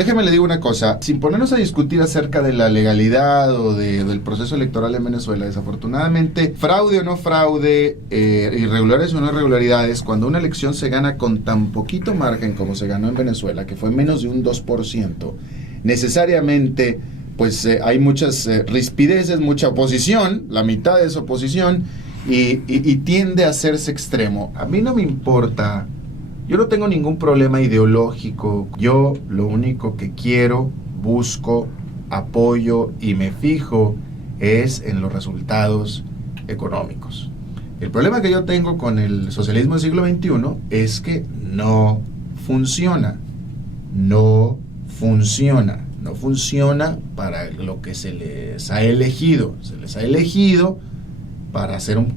déjeme le digo una cosa, sin ponernos a discutir acerca de la legalidad o del proceso electoral en Venezuela, desafortunadamente, fraude o no fraude, irregularidades o no irregularidades, cuando una elección se gana con tan poquito margen como se ganó en Venezuela, que fue menos de un 2%, necesariamente pues hay muchas rispideces, mucha oposición, la mitad es oposición, y tiende a hacerse extremo. A mí no me importa, yo no tengo ningún problema ideológico, yo lo único que quiero, busco, apoyo y me fijo es en los resultados económicos. El problema que yo tengo con el socialismo del siglo XXI es que no funciona, no funciona para lo que se les ha elegido. Se les ha elegido para hacer un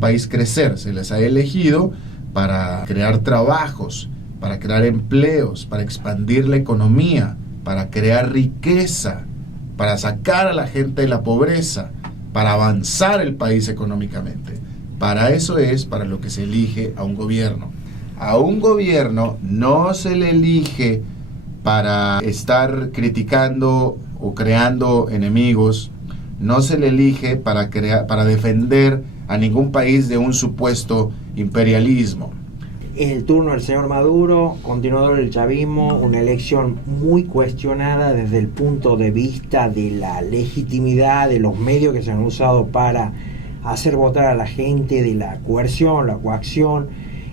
país crecer, se les ha elegido para crear trabajos, para crear empleos, para expandir la economía, para crear riqueza, para sacar a la gente de la pobreza, para avanzar el país económicamente. Para eso es para lo que se elige a un gobierno. A un gobierno no se le elige para estar criticando o creando enemigos, no se le elige para defender a ningún país de un supuesto imperialismo. Es el turno del señor Maduro, continuador del chavismo, una elección muy cuestionada desde el punto de vista de la legitimidad de los medios que se han usado para hacer votar a la gente, de la coerción, la coacción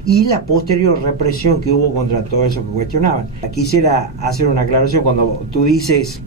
y la posterior represión que hubo contra todo eso que cuestionaban. Quisiera hacer una aclaración cuando tú dices,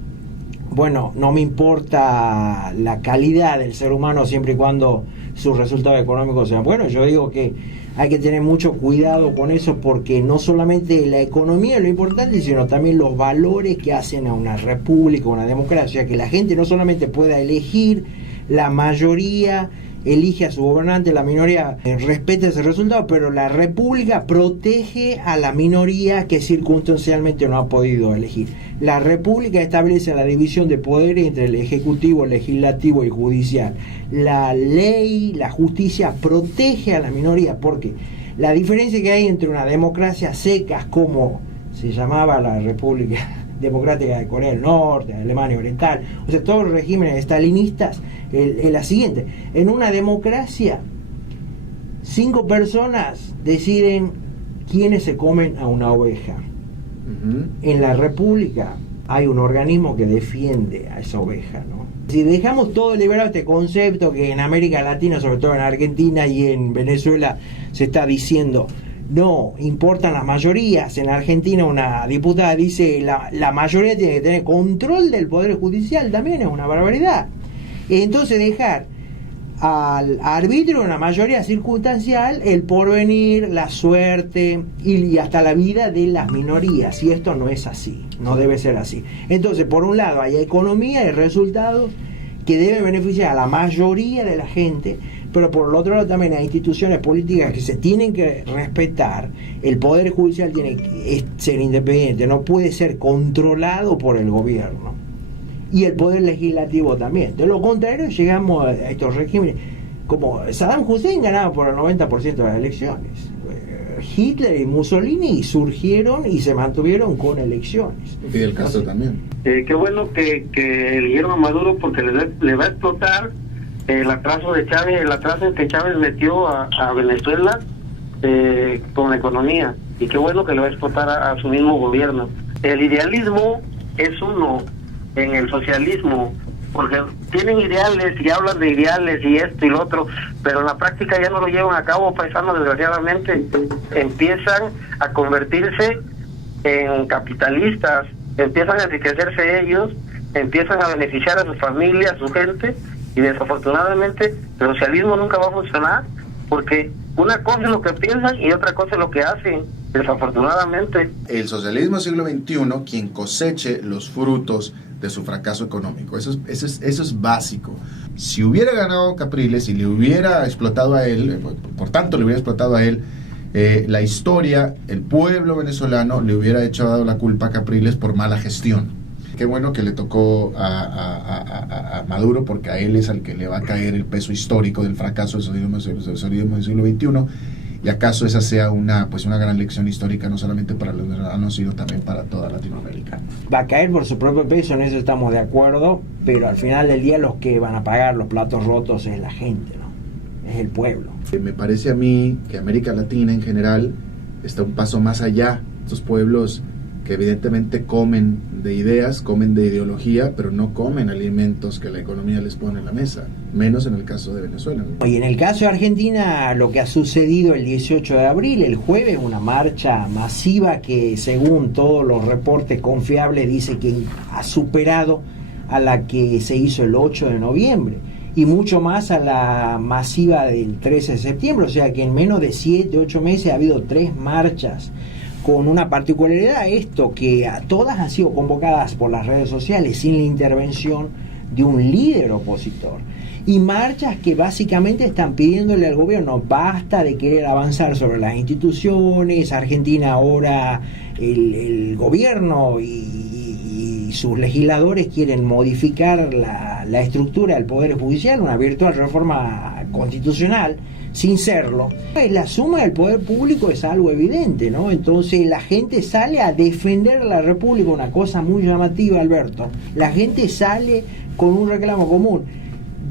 bueno, no me importa la calidad del ser humano siempre y cuando sus resultados económicos sean buenos. Yo digo que hay que tener mucho cuidado con eso, porque no solamente la economía es lo importante, sino también los valores que hacen a una república, una democracia, que la gente no solamente pueda elegir, la mayoría elige a su gobernante, la minoría respeta ese resultado, pero la república protege a la minoría que circunstancialmente no ha podido elegir. La república establece la división de poderes entre el ejecutivo, el legislativo y el judicial. La ley, la justicia protege a la minoría, porque la diferencia que hay entre una democracia seca, como se llamaba la República Democrática de Corea del Norte, de Alemania Oriental, o sea, todos los regímenes estalinistas, es la siguiente: en una democracia 5 personas deciden quiénes se comen a una oveja. En la república hay un organismo que defiende a esa oveja, ¿no? Si dejamos todo liberado, este concepto que en América Latina, sobre todo en Argentina y en Venezuela, se está diciendo, no, importan las mayorías. En Argentina una diputada dice, la mayoría tiene que tener control del Poder Judicial, también es una barbaridad. Entonces dejar al arbitrio de una mayoría circunstancial el porvenir, la suerte y hasta la vida de las minorías, y esto no es así, no debe ser así. Entonces, por un lado hay economía y resultados que deben beneficiar a la mayoría de la gente, pero por el otro lado también hay instituciones políticas que se tienen que respetar. El Poder Judicial tiene que ser independiente, no puede ser controlado por el gobierno. Y el Poder Legislativo también. De lo contrario, llegamos a estos regímenes. Como Saddam Hussein ganaba por el 90% de las elecciones. Hitler y Mussolini surgieron y se mantuvieron con elecciones. Fidel Castro también. Qué bueno que eligieron a Maduro, porque le va a explotar el atraso de Chávez, el atraso que Chávez metió a Venezuela con la economía. Y qué bueno que le va a explotar a su mismo gobierno. El idealismo es uno en el socialismo, porque tienen ideales y hablan de ideales y esto y lo otro, pero en la práctica ya no lo llevan a cabo, paisanos, desgraciadamente. Empiezan a convertirse en capitalistas, empiezan a enriquecerse ellos, empiezan a beneficiar a sus familias, a su gente, y desafortunadamente el socialismo nunca va a funcionar, porque una cosa es lo que piensan y otra cosa es lo que hacen, desafortunadamente. El socialismo del siglo XXI, quien coseche los frutos de su fracaso económico, eso es básico. Si hubiera ganado Capriles y le hubiera explotado a él, por tanto le hubiera explotado a él, la historia, el pueblo venezolano le hubiera dado la culpa a Capriles por mala gestión. Qué bueno que le tocó a Maduro, porque a él es al que le va a caer el peso histórico del fracaso del socialismo del siglo XXI. y acaso esa sea una gran lección histórica, no solamente para los venezolanos, sino también para toda Latinoamérica. Va a caer por su propio peso, en eso estamos de acuerdo, pero al final del día los que van a pagar los platos rotos es la gente, ¿no? Es el pueblo. Me parece a mí que América Latina en general está un paso más allá. Estos pueblos que evidentemente comen de ideas, comen de ideología, pero no comen alimentos que la economía les pone en la mesa, menos en el caso de Venezuela. Y en el caso de Argentina, lo que ha sucedido el 18 de abril, el jueves, una marcha masiva que según todos los reportes confiables dice que ha superado a la que se hizo el 8 de noviembre y mucho más a la masiva del 13 de septiembre, o sea que en menos de 7, 8 meses ha habido 3 marchas, con una particularidad esto, que a todas han sido convocadas por las redes sociales sin la intervención de un líder opositor, y marchas que básicamente están pidiéndole al gobierno basta de querer avanzar sobre las instituciones. Argentina ahora, el gobierno y sus legisladores quieren modificar la estructura del Poder Judicial, una virtual reforma constitucional, sin serlo. La suma del poder público es algo evidente, ¿no? Entonces la gente sale a defender la República, una cosa muy llamativa, Alberto. La gente sale con un reclamo común: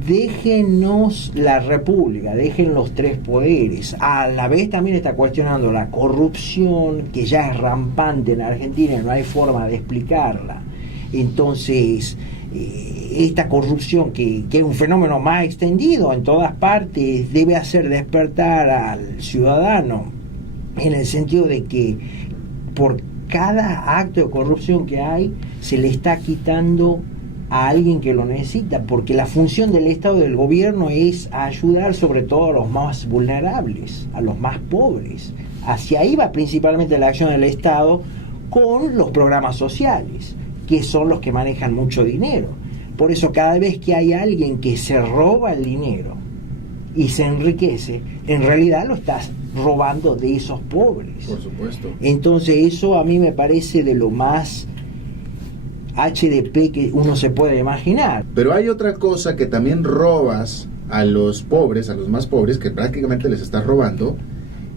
déjenos la República, dejen los 3 poderes. A la vez también está cuestionando la corrupción, que ya es rampante en Argentina y no hay forma de explicarla. Entonces, esta corrupción, que es un fenómeno más extendido en todas partes, debe hacer despertar al ciudadano, en el sentido de que por cada acto de corrupción que hay, se le está quitando a alguien que lo necesita, porque la función del Estado y del gobierno es ayudar sobre todo a los más vulnerables, a los más pobres. Hacia ahí va principalmente la acción del Estado, con los programas sociales, que son los que manejan mucho dinero. Por eso cada vez que hay alguien que se roba el dinero y se enriquece, en realidad lo estás robando de esos pobres. Por supuesto. Entonces eso a mí me parece de lo más HDP que uno se puede imaginar. Pero hay otra cosa, que también robas a los pobres, a los más pobres, que prácticamente les estás robando,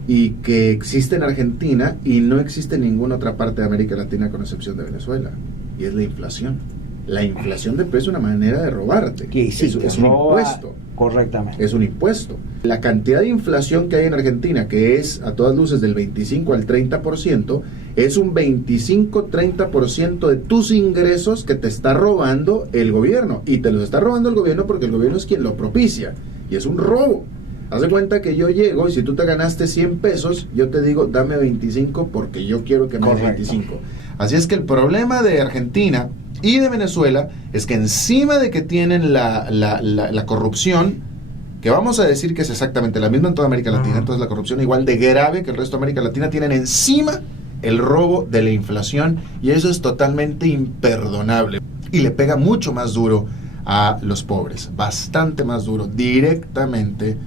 y que existe en Argentina y no existe en ninguna otra parte de América Latina con excepción de Venezuela, y es la inflación. La inflación de precio es una manera de robarte. Que sí, es un impuesto. Correctamente. Es un impuesto. La cantidad de inflación que hay en Argentina, que es a todas luces del 25 al 30%, es un 25-30% de tus ingresos que te está robando el gobierno. Y te los está robando el gobierno porque el gobierno es quien lo propicia. Y es un robo. Haz de cuenta que yo llego y si tú te ganaste 100 pesos, yo te digo, dame 25 porque yo quiero que me des 25. Así es que el problema de Argentina y de Venezuela es que encima de que tienen la corrupción, que vamos a decir que es exactamente la misma en toda América Latina, entonces la corrupción igual de grave que el resto de América Latina, tienen encima el robo de la inflación, y eso es totalmente imperdonable y le pega mucho más duro a los pobres, bastante más duro, directamente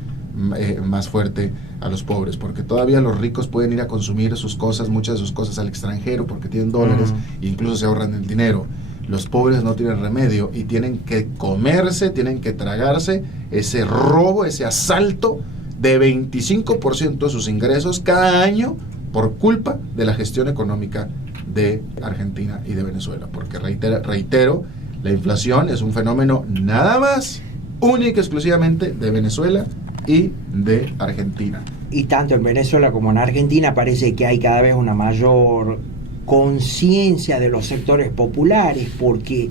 más fuerte a los pobres, porque todavía los ricos pueden ir a consumir sus cosas, muchas de sus cosas al extranjero porque tienen dólares e incluso se ahorran el dinero. Los pobres no tienen remedio y tienen que comerse, tienen que tragarse ese robo, ese asalto de 25% de sus ingresos cada año por culpa de la gestión económica de Argentina y de Venezuela, porque reitero, la inflación es un fenómeno nada más, única y exclusivamente de Venezuela y de Argentina. Y tanto en Venezuela como en Argentina parece que hay cada vez una mayor conciencia de los sectores populares, porque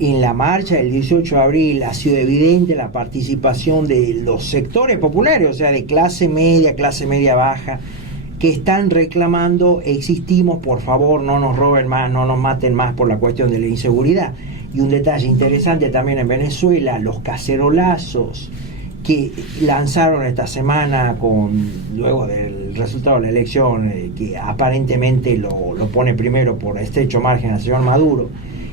en la marcha del 18 de abril ha sido evidente la participación de los sectores populares, o sea, de clase media baja, que están reclamando: existimos, por favor, no nos roben más, no nos maten más por la cuestión de la inseguridad. Y un detalle interesante también en Venezuela, los cacerolazos que lanzaron esta semana luego del resultado de la elección, que aparentemente lo pone primero por estrecho margen al señor Maduro,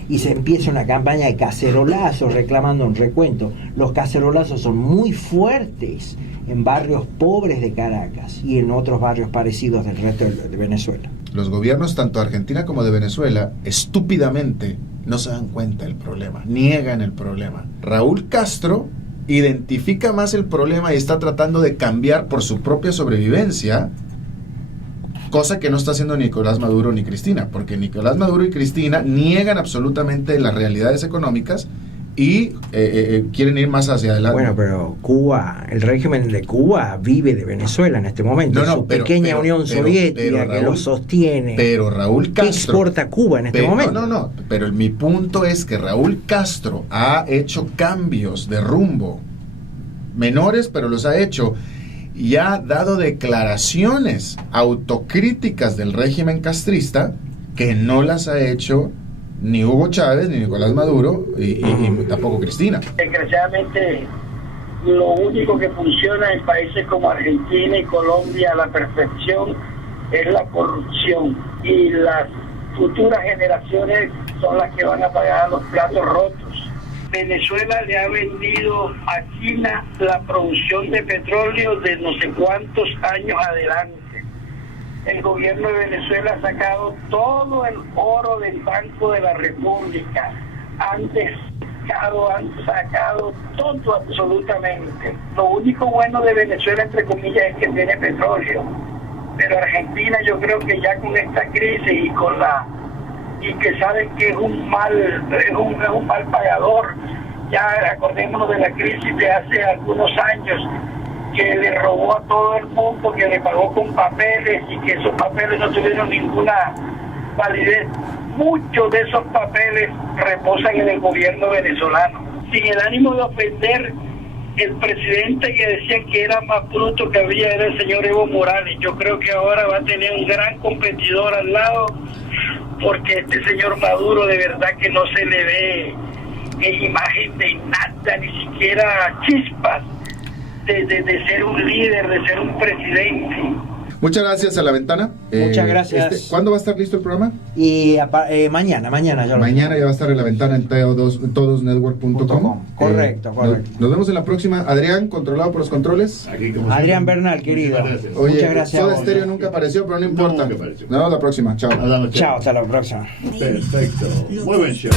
y se empieza una campaña de cacerolazos reclamando un recuento. Los cacerolazos son muy fuertes en barrios pobres de Caracas y en otros barrios parecidos del resto de Venezuela. Los gobiernos tanto de Argentina como de Venezuela estúpidamente no se dan cuenta del problema, niegan el problema. Raúl Castro identifica más el problema y está tratando de cambiar por su propia sobrevivencia, cosa que no está haciendo Nicolás Maduro ni Cristina, porque Nicolás Maduro y Cristina niegan absolutamente las realidades económicas y quieren ir más hacia adelante. Bueno, pero Cuba, el régimen de Cuba vive de Venezuela en este momento, su pequeña Unión Soviética Raúl, que lo sostiene. Pero Raúl Castro... ¿Qué exporta Cuba en este momento? No, pero mi punto es que Raúl Castro ha hecho cambios de rumbo, menores, pero los ha hecho, y ha dado declaraciones autocríticas del régimen castrista que no las ha hecho ni Hugo Chávez, ni Nicolás Maduro, y tampoco Cristina. Desgraciadamente, lo único que funciona en países como Argentina y Colombia a la perfección es la corrupción, y las futuras generaciones son las que van a pagar los platos rotos. Venezuela le ha vendido a China la producción de petróleo de no sé cuántos años adelante. El gobierno de Venezuela ha sacado todo el oro del Banco de la República. Han sacado todo absolutamente. Lo único bueno de Venezuela, entre comillas, es que tiene petróleo. Pero Argentina, yo creo que ya con esta crisis y que saben que es un mal pagador. Ya acordémonos de la crisis de hace algunos años, que le robó a todo el mundo, que le pagó con papeles y que esos papeles no tuvieron ninguna validez. Muchos de esos papeles reposan en el gobierno venezolano. Sin el ánimo de ofender, el presidente que decía que era más bruto que había era el señor Evo Morales. Yo creo que ahora va a tener un gran competidor al lado, porque este señor Maduro de verdad que no se le ve en imagen de nada, ni siquiera chispas de ser un líder, de ser un presidente. Muchas gracias a La Ventana. Muchas gracias. ¿Cuándo va a estar listo el programa? Y mañana ya. Mañana ya va a estar en La Ventana en todosnetwork.com. Correcto. Nos vemos en la próxima. Adrián, controlado por los controles. Adrián Bernal, querido. Oye, muchas gracias. Soda Stereo nunca apareció, pero no importa. Nos vemos la próxima. Chao. Chao, hasta la próxima. Perfecto. Muy buen show.